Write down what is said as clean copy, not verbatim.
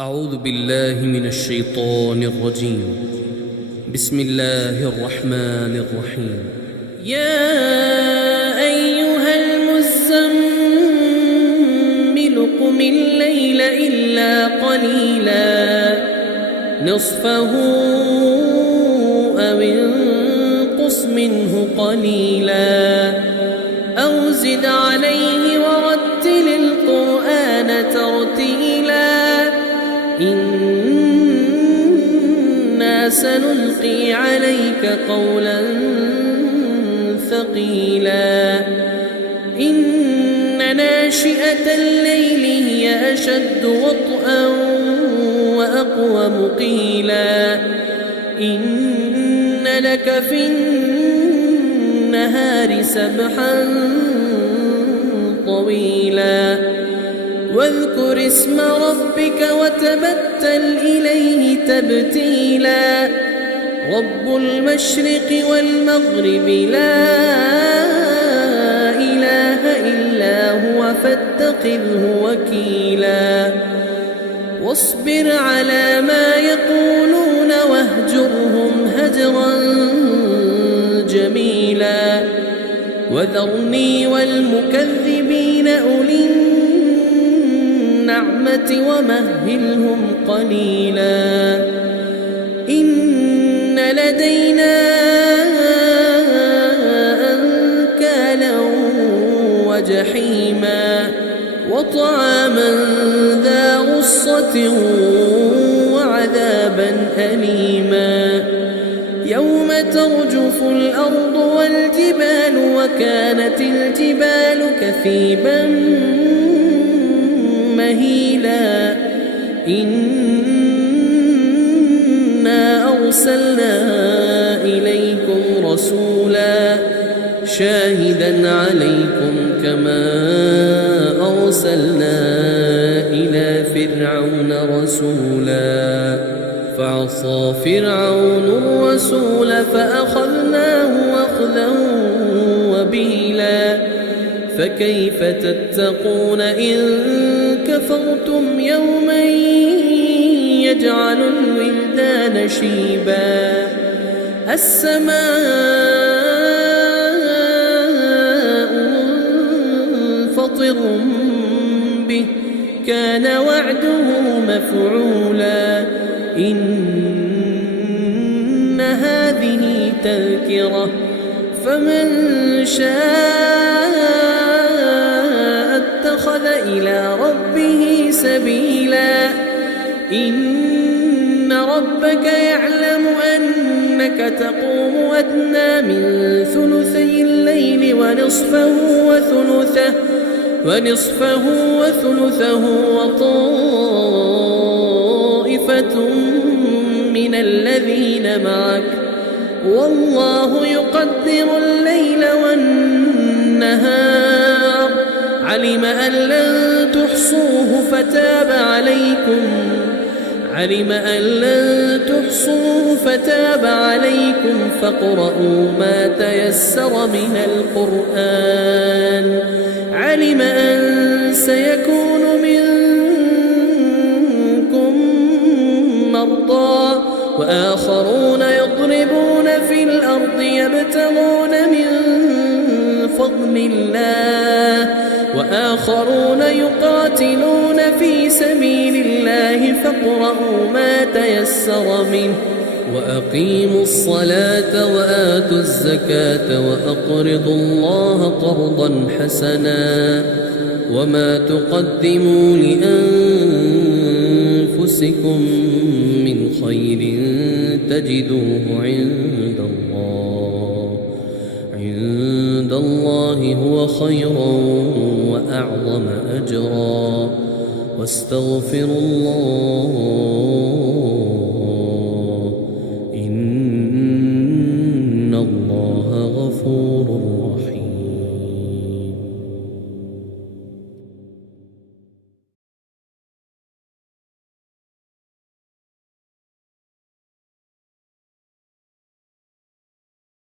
أعوذ بالله من الشيطان الرجيم. بسم الله الرحمن الرحيم. يا أيها المزمل قم الليل إلا قليلا نصفه أو انقص منه قليلا أو زد عليه ورتل القرآن ترتيلا إنا سنلقي عليك قولا ثقيلا إن ناشئة الليل هي أشد وطئا وأقوم قيلا إن لك في النهار سبحا طويلا واذكر اسم ربك وتبتل إليه تبتيلا رب المشرق والمغرب لا إله إلا هو فاتخذه وكيلا واصبر على ما يقولون واهجرهم هجرا جميلا وذرني والمكذبين أولي النعمة ومهلهم قليلا إن لدينا أنكالا وجحيما وطعاما ذا غصة وعذابا أليما يوم ترجف الأرض والجبال وكانت الجبال كثيبا مهيلا إنا أرسلنا إليكم رسولا شاهدا عليكم كما أرسلنا إلى فرعون رسولا فعصى فرعون الرسول فأخذناه أخذا وبيلا فكيف تتقون إن كفرتم يوما يجعل الولدان شيبا السماء منفطر به كان وعده مفعولا إن هذه تذكرة فمن شاء اتخذ إلى ربه سبيلا إن ربك يعلم أنك تقوم أدنى من ثلثي الليل ونصفه وثلثه وطائفة من الذين معك والله يقدر الليل والنهار علم أن لن تحصوه فتاب عليكم فاقرؤوا ما تيسر من القرآن علم أن سيكون منكم مرضى وآخرون يضربون في الأرض يبتغون من فضل الله وآخرون يقاتلون في سبيل الله فاقرؤوا ما تيسر منه وأقيموا الصلاة وآتوا الزكاة وأقرضوا الله قرضا حسنا وما تقدموا لأنفسكم من خير تجدوه عند الله هو خيرا وأعظم أجرا واستغفروا الله